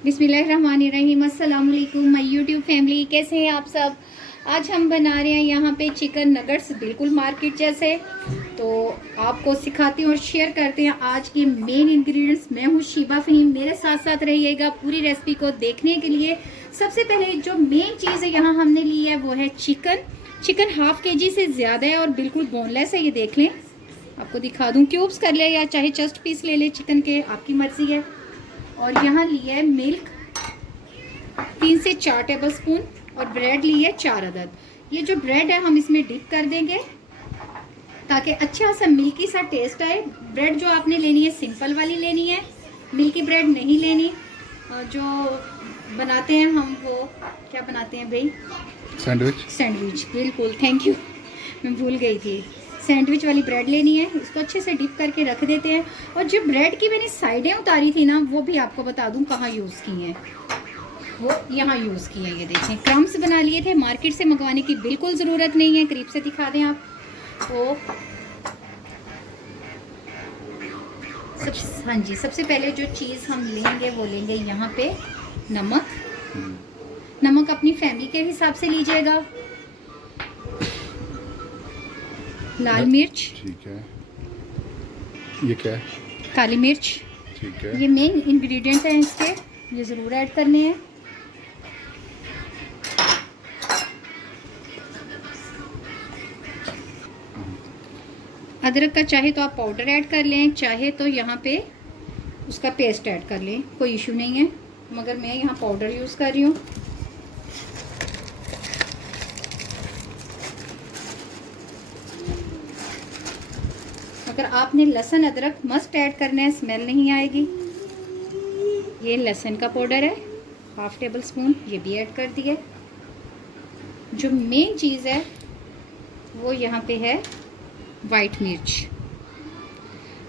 बिस्मिल्लाहिर्रहमानिर्रहीम। अस्सलाम वालेकुम माय यूट्यूब फैमिली, कैसे हैं आप सब। आज हम बना रहे हैं यहाँ पे चिकन नगट्स, बिल्कुल मार्केट जैसे। तो आपको सिखाती हूँ और शेयर करते हैं आज के मेन इंग्रेडिएंट्स। मैं हूँ शीबा फ़हीम, मेरे साथ साथ रहिएगा पूरी रेसिपी को देखने के लिए। सबसे पहले जो मेन चीज़ है यहाँ हमने ली है वो है चिकन। चिकन हाफ केजी से ज़्यादा है और बिल्कुल बोनलेस है, ये देख लें। आपको दिखा दूँ, क्यूब्स कर ले या चाहे चस्ट पीस ले ले चिकन के, आपकी मर्ज़ी है। और यहाँ लिया है मिल्क 3 से 4 टेबल स्पून और ब्रेड ली है 4 अदद। ये जो ब्रेड है हम इसमें डिप कर देंगे ताकि अच्छा सा मिल्की सा टेस्ट आए। ब्रेड जो आपने लेनी है सिंपल वाली लेनी है, मिल्की ब्रेड नहीं लेनी। जो बनाते हैं हम वो क्या बनाते हैं भाई, सैंडविच बिल्कुल, थैंक यू, मैं भूल गई थी। सैंडविच वाली ब्रेड लेनी है, इसको अच्छे से डिप करके रख देते हैं। और जो ब्रेड की मैंने साइडें उतारी थी ना, वो भी आपको बता दूं कहाँ यूज़ की हैं, वो यहाँ यूज़ की है। ये देखें, क्रम्स बना लिए थे, मार्केट से मंगवाने की बिल्कुल ज़रूरत नहीं है। करीब से दिखा दें आप वो। हाँ जी, सबसे पहले जो चीज़ हम लेंगे वो लेंगे यहाँ पे नमक। नमक अपनी फैमिली के हिसाब से लीजिएगा। लाल मिर्च, ठीक है। ये क्या है? काली मिर्च, ठीक है। ये मेन इंग्रेडिएंट हैं इसके, ये ज़रूर ऐड करने हैं। अदरक का चाहे तो आप पाउडर ऐड कर लें, चाहे तो यहाँ पे उसका पेस्ट ऐड कर लें, कोई इशू नहीं है, मगर मैं यहाँ पाउडर यूज़ कर रही हूँ। अगर आपने लहसुन अदरक मस्ट ऐड करना है, स्मेल नहीं आएगी। ये लहसुन का पाउडर है 1/2 टेबल स्पून, ये भी ऐड कर दिए। जो मेन चीज़ है वो यहाँ पे है वाइट मिर्च।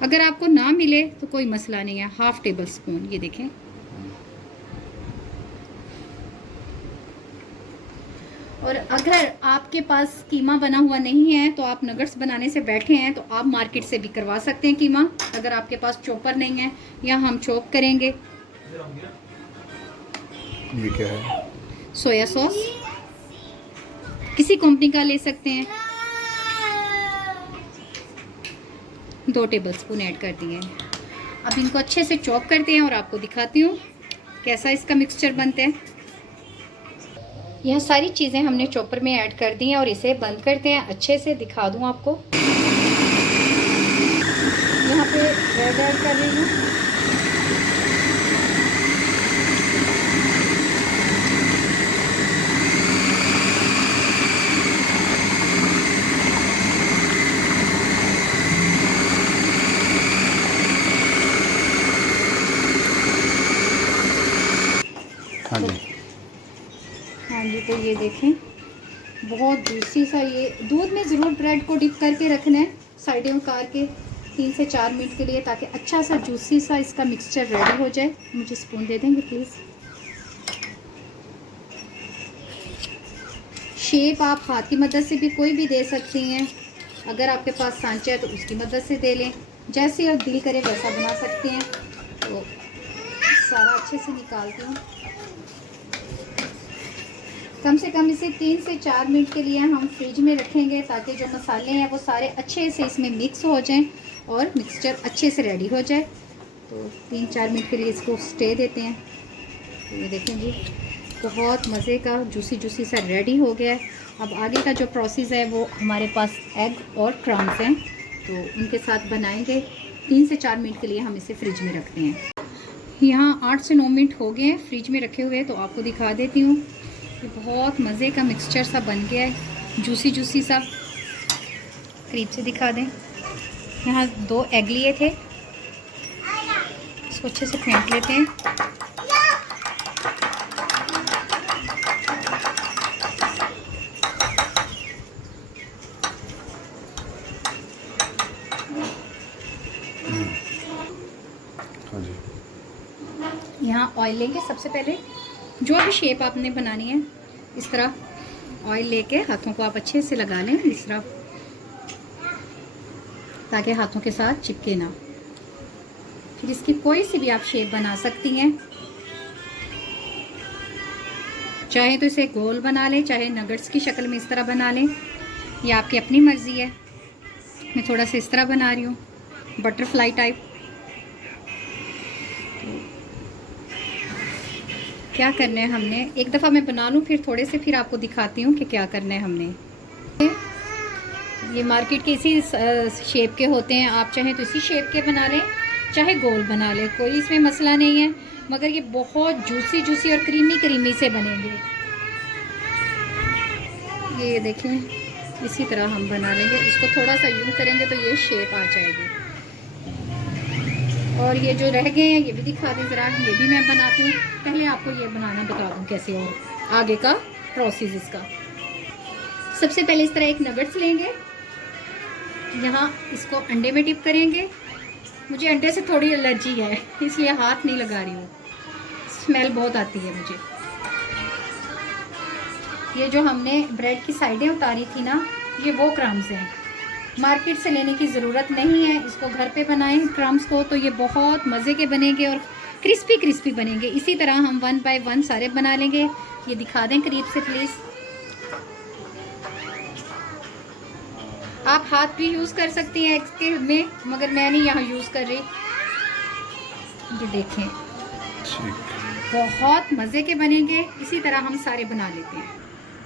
अगर आपको ना मिले तो कोई मसला नहीं है, 1/2 टेबल स्पून, ये देखें। और अगर आपके पास कीमा बना हुआ नहीं है तो आप नगट्स बनाने से बैठे हैं तो आप मार्केट से भी करवा सकते हैं कीमा। अगर आपके पास चॉपर नहीं है, या हम चॉप करेंगे। ये क्या है? सोया सॉस, किसी कंपनी का ले सकते हैं। 2 टेबल स्पून ऐड कर दिए। अब इनको अच्छे से चॉप करते हैं और आपको दिखाती हूँ कैसा इसका मिक्सचर बनता है। यह सारी चीज़ें हमने चॉपर में ऐड कर दी हैं और इसे बंद करते हैं। अच्छे से दिखा दूँ आपको, यहाँ पे ब्रेड ऐड कर रही हूँ। हाँ जी, हाँ जी, तो ये देखें बहुत जूसी सा। ये दूध में ज़रूर ब्रेड को डिप करके रखना है, साइडें उतार के 3 से 4 मिनट के लिए, ताकि अच्छा सा जूसी सा इसका मिक्सचर रेडी हो जाए। मुझे स्पून दे देंगे प्लीज़। शेप आप हाथ की मदद से भी कोई भी दे सकती हैं। अगर आपके पास सांचा है तो उसकी मदद से दे लें, जैसे आप दिल करे वैसा बना सकते हैं। तो सारा अच्छे से निकालती हूँ। कम से कम इसे 3 से 4 मिनट के लिए हम फ्रिज में रखेंगे ताकि जो मसाले हैं वो सारे अच्छे से इसमें मिक्स हो जाएं और मिक्सचर अच्छे से रेडी हो जाए। तो 3-4 मिनट के लिए इसको स्टे देते हैं। तो ये देखें जी, बहुत मज़े का जूसी जूसी सा रेडी हो गया है। अब आगे का जो प्रोसेस है वो हमारे पास एग और क्रम्स हैं, तो उनके साथ बनाएंगे। 3 से 4 मिनट के लिए हम इसे फ्रिज में रखते हैं। यहाँ 8 से 9 मिनट हो गए हैं फ्रिज में रखे हुए, तो आपको दिखा देती हूँ। ये बहुत मज़े का मिक्सचर सा बन गया है, जूसी जूसी सा। करीब से दिखा दें। यहाँ 2 एग लिए थे, इसको अच्छे से फेंट लेते हैं। हाँ जी। यहाँ ऑयल लेंगे सबसे पहले, जो भी शेप आपने बनानी है इस तरह ऑयल लेके हाथों को आप अच्छे से लगा लें इस तरह, ताकि हाथों के साथ चिपके ना। फिर इसकी कोई सी भी आप शेप बना सकती हैं। चाहे तो इसे गोल बना लें, चाहे नगट्स की शक्ल में इस तरह बना लें, ये आपकी अपनी मर्ज़ी है। मैं थोड़ा सा इस तरह बना रही हूँ, बटरफ्लाई टाइप। क्या करना है हमने, एक दफ़ा मैं बना लूँ फिर थोड़े से फिर आपको दिखाती हूँ कि क्या करना है हमने। ये मार्केट के इसी शेप के होते हैं, आप चाहें तो इसी शेप के बना लें, चाहे गोल बना लें, कोई इसमें मसला नहीं है। मगर ये बहुत जूसी जूसी और क्रीमी क्रीमी से बनेंगे। ये देखें, इसी तरह हम बना लेंगे। इसको थोड़ा सा यूं करेंगे तो ये शेप आ जाएगी। और ये जो रह गए हैं ये भी दिखा दें ज़रा, ये भी मैं बनाती हूँ। पहले आपको ये बनाना बता दूँ कैसे और आगे का प्रोसेस इसका। सबसे पहले इस तरह एक नगट्स लेंगे, यहाँ इसको अंडे में डिप करेंगे। मुझे अंडे से थोड़ी एलर्जी है इसलिए हाथ नहीं लगा रही हूँ, स्मेल बहुत आती है मुझे। ये जो हमने ब्रेड की साइडें उतारी थी ना, ये वो क्रम्स हैं, मार्केट से लेने की ज़रूरत नहीं है। इसको घर पे बनाएं क्रम्स को तो ये बहुत मज़े के बनेंगे और क्रिस्पी क्रिस्पी बनेंगे। इसी तरह हम 1 बाय 1 सारे बना लेंगे। ये दिखा दें करीब से प्लीज़। आप हाथ भी यूज़ कर सकती हैं इसके में, मगर मैं नहीं यहाँ यूज़ कर रही। ये देखें, बहुत मज़े के बनेंगे। इसी तरह हम सारे बना लेते हैं।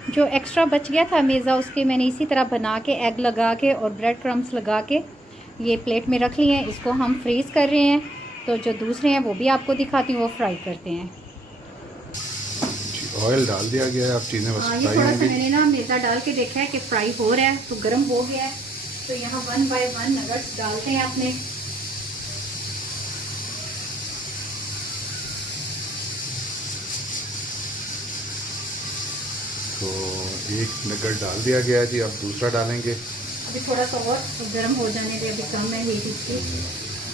जो एक्स्ट्रा बच गया था मेज़ा, उसके मैंने इसी तरह बना के एग लगा के और ब्रेड क्रम्स लगा के ये प्लेट में रख लिए हैं। इसको हम फ्रीज़ कर रहे हैं। तो जो दूसरे हैं वो भी आपको दिखाती हूँ, वो फ्राई करते हैं। ऑयल डाल दिया गया है, अब चीज़ें बस ये फ्राई थोड़ा सा होंगी। मैंने ना मैदा डाल के देखा है कि फ्राई हो रहा है, तो गर्म हो गया है। तो यहाँ 1 बाय 1 नगट्स डालते हैं अपने। तो एक नगट डाल दिया गया है जी, अब दूसरा डालेंगे। अभी थोड़ा सा और गर्म हो जाने दे, अभी कम है हीट इसकी,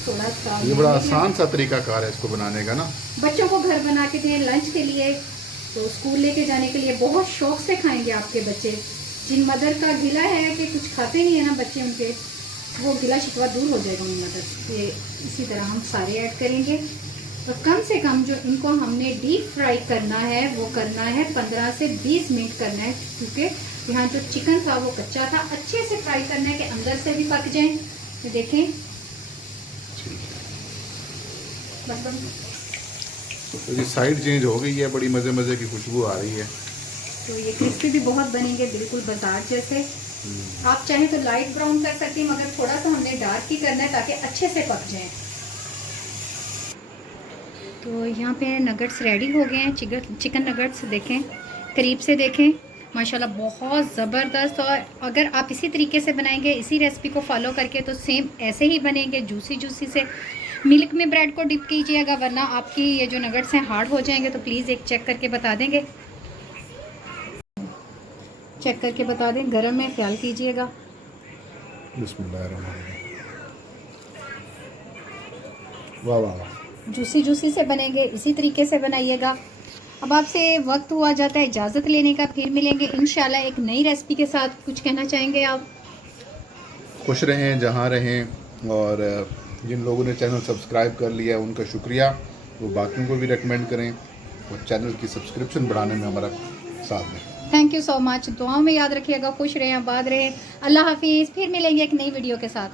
थोड़ा सा। ये बड़ा आसान सा तरीकाकार है इसको बनाने का ना। बच्चों को घर बना के दें लंच के लिए, तो स्कूल लेके जाने के लिए बहुत शौक से खाएंगे आपके बच्चे। जिन मदर का गिला है कि कुछ खाते नहीं है ना बच्चे उनके, वो गिला शिकवा दूर हो जाएगा उन मदर। ये इसी तरह हम सारे ऐड करेंगे। तो कम से कम जो इनको हमने डीप फ्राई करना है वो करना है 15 से 20 मिनट करना है, क्योंकि यहाँ जो चिकन था वो कच्चा था। अच्छे से फ्राई करना है कि अंदर से भी पक जाए। तो देखें, मतलब तो ये साइड चेंज हो गई है, बड़ी मज़े मज़े की खुशबू आ रही है। तो ये क्रिस्पी भी बहुत बनेंगे, बिल्कुल बाजार जैसे। आप चाहें तो लाइट ब्राउन कर सकती हैं, मगर थोड़ा सा हमने डार्क ही करना है ताकि अच्छे से पक जाएं। तो यहाँ पे नगट्स रेडी हो गए हैं, चिकन नगट्स। देखें, करीब से देखें, माशाल्लाह बहुत ज़बरदस्त। और अगर आप इसी तरीके से बनाएंगे, इसी रेसिपी को फॉलो करके, तो सेम ऐसे ही बनेंगे, जूसी जूसी से। मिल्क में ब्रेड को डिप कीजिएगा, वरना आपकी ये जो नगट्स हैं हार्ड हो जाएंगे। तो प्लीज़ एक चेक करके बता देंगे, चेक करके बता दें, गरम में ख्याल कीजिएगा। बिस्मिल्लाहिर्रहमानिर्रहीम। वाह वाह वाह, जूसी जूसी से बनेंगे, इसी तरीके से बनाइएगा। अब आपसे वक्त हुआ जाता है इजाज़त लेने का, फिर मिलेंगे इंशाल्लाह एक नई रेसिपी के साथ। कुछ कहना चाहेंगे आप? खुश रहें जहाँ रहें, और जिन लोगों ने चैनल सब्सक्राइब कर लिया है उनका शुक्रिया। वो बाकियों को भी रेकमेंड करें और चैनल की सब्सक्रिप्शन बढ़ाने में हमारा साथ दें। Thank you so much. दुआओं में याद रखिएगा, खुश रहें, आबाद रहें। अल्लाह हाफिज़। फिर मिलेंगे एक नई वीडियो के साथ।